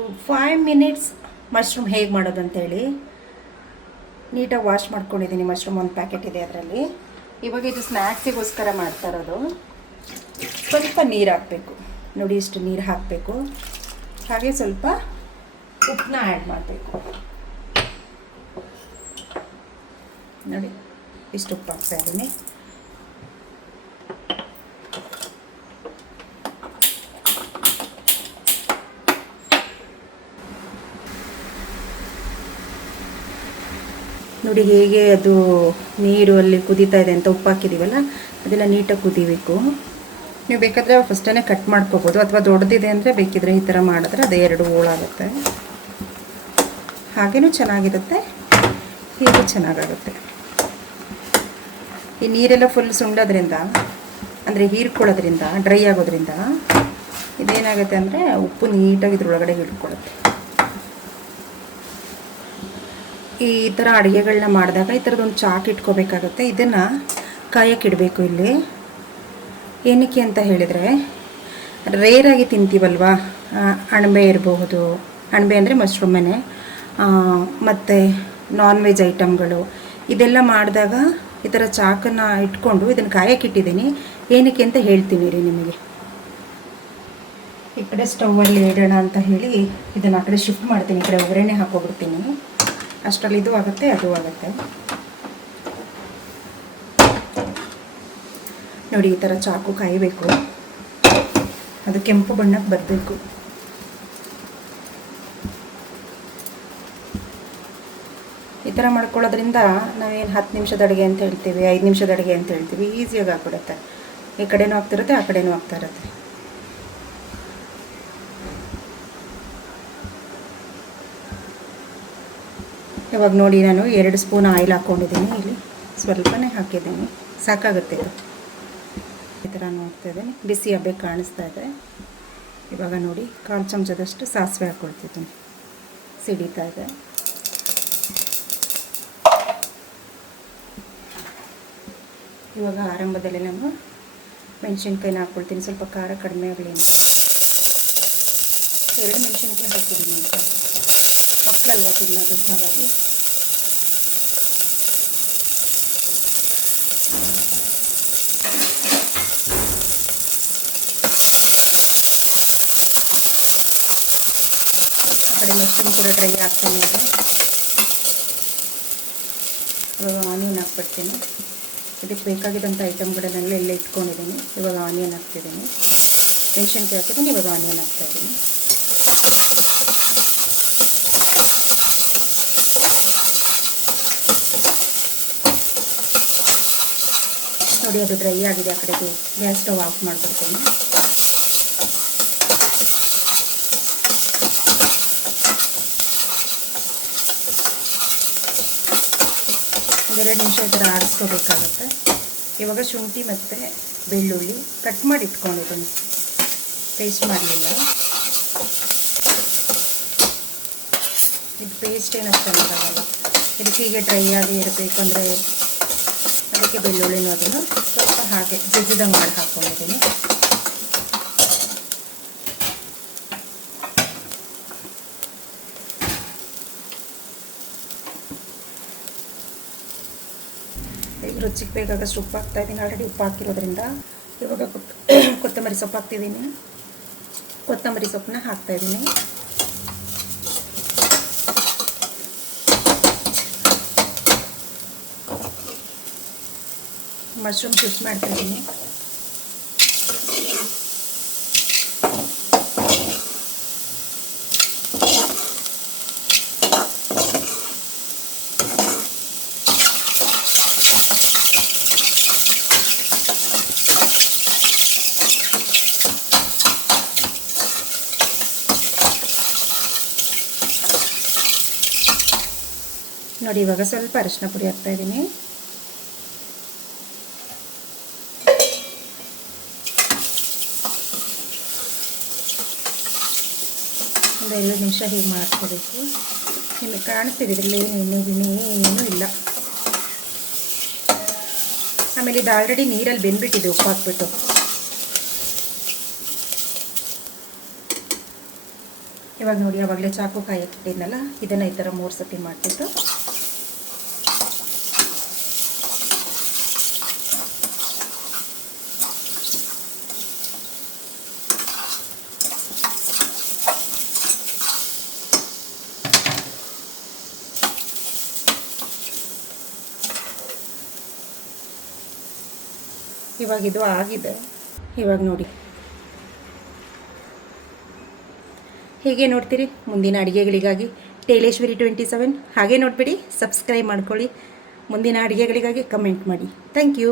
5 minutes mushroom ಹೇಗೆ ಮಾಡೋದಂತೇಳಿ ನೀಟಾಗಿ wash ಮಾಡ್ಕೊಂಡಿದ್ದೀನಿ. ಮಶ್ರೂಮ್ ಒಂದು ಪ್ಯಾಕೆಟ್ ಇದೆ ಅದರಲ್ಲಿ. ಇವಾಗ ಇದು ಸ್ನ್ಯಾಕ್ಸಿಗೋಸ್ಕರ ಮಾಡ್ತಾ ಇರೋದು. ಸ್ವಲ್ಪ ನೀರು ಹಾಕಬೇಕು, ನೋಡಿ ಇಷ್ಟು ನೀರು ಹಾಕಬೇಕು. ಹಾಗೆ ಸ್ವಲ್ಪ ಉಪ್ಪನ್ನ ಆ್ಯಡ್ ಮಾಡಬೇಕು. ನೋಡಿ ಇಷ್ಟು ಉಪ್ಪು ಹಾಕ್ತಾ ಇದ್ದೀನಿ. ನೋಡಿ ಹೇಗೆ ಅದು ನೀರು ಅಲ್ಲಿ ಕುದೀತಾ ಇದೆ ಅಂತ. ಉಪ್ಪು ಹಾಕಿದ್ದೀವಲ್ಲ ಅದೆಲ್ಲ ನೀಟಾಗಿ ಕುದಿಬೇಕು. ನೀವು ಬೇಕಾದರೆ ಫಸ್ಟೇ ಕಟ್ ಮಾಡ್ಕೋಬೋದು, ಅಥವಾ ದೊಡ್ಡದಿದೆ ಅಂದರೆ ಬೇಕಿದ್ರೆ ಈ ಥರ ಮಾಡಿದ್ರೆ ಅದು 2 ಹೋಳಾಗುತ್ತೆ. ಹಾಗೇನೂ ಚೆನ್ನಾಗಿರುತ್ತೆ, ಹೀಗೆ ಚೆನ್ನಾಗಾಗುತ್ತೆ. ಈ ನೀರೆಲ್ಲ ಫುಲ್ ಸುಂಡೋದ್ರಿಂದ, ಅಂದರೆ ಹೀರ್ಕೊಳ್ಳೋದ್ರಿಂದ, ಡ್ರೈ ಆಗೋದ್ರಿಂದ ಇದೇನಾಗುತ್ತೆ ಅಂದರೆ ಉಪ್ಪು ನೀಟಾಗಿ ಇದ್ರೊಳಗಡೆ ಹಿಡ್ಕೊಳ್ಳುತ್ತೆ. ಈ ಥರ ಅಡುಗೆಗಳನ್ನ ಮಾಡಿದಾಗ ಈ ಥರದೊಂದು ಚಾಕ್ ಇಟ್ಕೋಬೇಕಾಗುತ್ತೆ. ಇದನ್ನು ಕಾಯಕ್ಕಿಡಬೇಕು. ಇಲ್ಲಿ ಏನಕ್ಕೆ ಅಂತ ಹೇಳಿದರೆ, ರೇರಾಗಿ ತಿಂತೀವಲ್ವ, ಅಣಬೆ ಇರಬಹುದು, ಅಣಬೆ ಅಂದರೆ ಮಶ್ರೂಮೇ, ಮತ್ತು ನಾನ್ ವೆಜ್ ಐಟಮ್ಗಳು ಇದೆಲ್ಲ ಮಾಡಿದಾಗ ಈ ಥರ ಚಾಕನ್ನು ಇಟ್ಕೊಂಡು ಇದನ್ನು ಕಾಯಕ್ಕಿಟ್ಟಿದ್ದೀನಿ. ಏನಕ್ಕೆ ಅಂತ ಹೇಳ್ತೀನಿ ರೀ ನಿಮಗೆ. ಈ ಕಡೆ ಸ್ಟೌವಲ್ಲಿ ಇಡೋಣ ಅಂತ ಹೇಳಿ ಇದನ್ನು ಆ ಕಡೆ ಶಿಫ್ಟ್ ಮಾಡ್ತೀನಿ. ಈ ಕಡೆ ಒಗ್ಗರಣೆ ಹಾಕೋಬಿಡ್ತೀನಿ. ಅಷ್ಟರಲ್ಲಿ ಇದು ಆಗುತ್ತೆ, ಅದು ಆಗುತ್ತೆ. ನೋಡಿ ಈ ಥರ ಚಾಕು ಕಾಯಬೇಕು, ಅದು ಕೆಂಪು ಬಣ್ಣಕ್ಕೆ ಬರಬೇಕು. ಈ ಥರ ಮಾಡ್ಕೊಳ್ಳೋದ್ರಿಂದ ನಾವೇನು 10 ನಿಮಿಷದ ಅಡುಗೆ ಅಂತ ಹೇಳ್ತೀವಿ, 5 ನಿಮಿಷದ ಅಡುಗೆ ಅಂತ ಹೇಳ್ತೀವಿ, ಈಸಿಯಾಗಿ ಆಗ್ಬಿಡುತ್ತೆ. ಈ ಕಡೆನೂ ಆಗ್ತಿರುತ್ತೆ, ಆ ಕಡೆನೂ ಆಗ್ತಾ ಇರುತ್ತೆ. ಇವಾಗ ನೋಡಿ ನಾನು 2 ಸ್ಪೂನ್ ಆಯಿಲ್ ಹಾಕ್ಕೊಂಡಿದ್ದೀನಿ. ಇಲ್ಲಿ ಸ್ವಲ್ಪನೇ ಹಾಕಿದ್ದೀನಿ, ಸಾಕಾಗುತ್ತೆ ಇದು. ಈ ಥರ ನೋಡ್ತಾ ಇದ್ದೀನಿ, ಬಿಸಿ ಹಬ್ಬೆ ಕಾಣಿಸ್ತಾ ಇದೆ. ಇವಾಗ ನೋಡಿ 1/4 ಚಮಚದಷ್ಟು ಸಾಸಿವೆ ಹಾಕ್ಕೊಳ್ತಿದ್ದೀನಿ, ಸಿಡಿತಾ ಇದೆ. ಇವಾಗ ಆರಂಭದಲ್ಲಿ ನಾನು ಮೆಣಸಿನ್ಕಾಯಿನ ಹಾಕ್ಕೊಳ್ತೀನಿ, ಸ್ವಲ್ಪ ಖಾರ ಕಡಿಮೆ ಆಗಲಿ ಅಂತ. 2 ಮೆಣಸಿನ್ಕಾಯಿ ಹಾಕಿದ್ದೀನಿ ಅಂತ, ಮಕ್ಕಳಲ್ವ ತಿನ್ನೋದು, ಹಾಗಾಗಿ. ಆ ಕಡೆ ಮಶ್ರೂಮ್ ಕೂಡ ಡ್ರೈ ಆಗ್ತಾನೆ ಇದೆ. ಇವಾಗ ಆನಿಯನ್ ಹಾಕ್ಬಿಡ್ತೀನಿ. ಇದಕ್ಕೆ ಬೇಕಾಗಿದ್ದಂಥ ಐಟಮ್ಗಳನ್ನೆಲ್ಲ ಎಲ್ಲ ಇಟ್ಕೊಂಡಿದ್ದೀನಿ. ಇವಾಗ ಆನಿಯನ್ ಹಾಕ್ತಿದ್ದೀನಿ, ಮೆಣಸಿನ್ಕಾಯಿ ಹಾಕಿದ್ದೀನಿ. ಇವಾಗ ಆನಿಯನ್ ಹಾಕ್ತಾಯಿದ್ದೀನಿ. ನೋಡಿ ಅದು ಡ್ರೈ ಆಗಿದೆ. ಆ ಕಡೆದು ಗ್ಯಾಸ್ ಸ್ಟವ್ ಆಫ್ ಮಾಡಿಬಿಡ್ತೀನಿ. ಒಂದೆರಡು ನಿಮಿಷ ಈ ಥರ ಆಡಿಸ್ಕೋಬೇಕಾಗತ್ತೆ. ಇವಾಗ ಶುಂಠಿ ಮತ್ತು ಬೆಳ್ಳುಳ್ಳಿ ಕಟ್ ಮಾಡಿ ಇಟ್ಕೊಂಡಿದ್ದೀನಿ, ಪೇಸ್ಟ್ ಮಾಡಲಿಲ್ಲ. ಇದು ಪೇಸ್ಟ್ ಏನು ಅಷ್ಟು ಮಾಡೋಲ್ಲ, ಇದಕ್ಕೆ ಹೀಗೆ ಡ್ರೈ ಆಗಿ ಇರಬೇಕು ಅಂದರೆ ಅದಕ್ಕೆ ಬೆಳ್ಳುಳ್ಳಿನೂ ಅದನ್ನು ಸ್ವಲ್ಪ ಹಾಗೆ ಜಜ್ಜಿದಂಗೆ ಮಾಡಿ ಹಾಕ್ಕೊಂಡಿದ್ದೀನಿ. ಈಗ ರುಚಿಗೆ ಬೇಕಾಗಷ್ಟು ಉಪ್ಪು ಹಾಕ್ತಾಯಿದ್ದೀನಿ. ಆಲ್ರೆಡಿ ಉಪ್ಪು ಹಾಕಿರೋದ್ರಿಂದ ಇವಾಗ ಕೊತ್ತಂಬರಿ ಸೊಪ್ಪು ಹಾಕ್ತಿದ್ದೀನಿ. ಕೊತ್ತಂಬರಿ ಸೊಪ್ಪನ್ನ ಹಾಕ್ತಾಯಿದ್ದೀನಿ. ಮಶ್ರೂಮ್ ಮಿಕ್ಸ್ ಮಾಡ್ತಾಯಿದ್ದೀನಿ. ನೋಡಿ ಇವಾಗ ಸ್ವಲ್ಪ ಅರಿಶಿನ ಪುಡಿ ಹಾಕ್ತಾಯಿದ್ದೀನಿ. ಒಂದು 2 ನಿಮಿಷ ಹೀಗೆ ಮಾಡ್ಕೋಬೇಕು. ನಿಮಗೆ ಕಾಣಿಸ್ತಿದೆ ಇದರಲ್ಲಿ ಏನೇನು ಇಲ್ಲ. ಆಮೇಲೆ ಇದು ಆಲ್ರೆಡಿ ನೀರಲ್ಲಿ ಬೆಂದ್ಬಿಟ್ಟಿದೆ ಉಪ್ಪು ಹಾಕ್ಬಿಟ್ಟು. ಇವಾಗ ನೋಡಿ ಆವಾಗಲೇ ಚಾಕು ಕಾಯಕ್ಕಿಟ್ಟಿದ್ನಲ್ಲ, ಇದನ್ನು ಈ ಥರ 3 ಸತಿ ಮಾಡಿಬಿಟ್ಟು ಇವಾಗ ಇದು ಆಗಿದೆ. ಇವಾಗ ನೋಡಿ ಹೇಗೆ ನೋಡ್ತೀರಿ ಮುಂದಿನ ಅಡುಗೆಗಳಿಗಾಗಿ ಟೇಲೇಶ್ವರಿ 27 ಹಾಗೆ ನೋಡಿಬಿಡಿ, ಸಬ್ಸ್ಕ್ರೈಬ್ ಮಾಡ್ಕೊಳ್ಳಿ, ಮುಂದಿನ ಅಡುಗೆಗಳಿಗಾಗಿ ಕಮೆಂಟ್ ಮಾಡಿ. Thank you.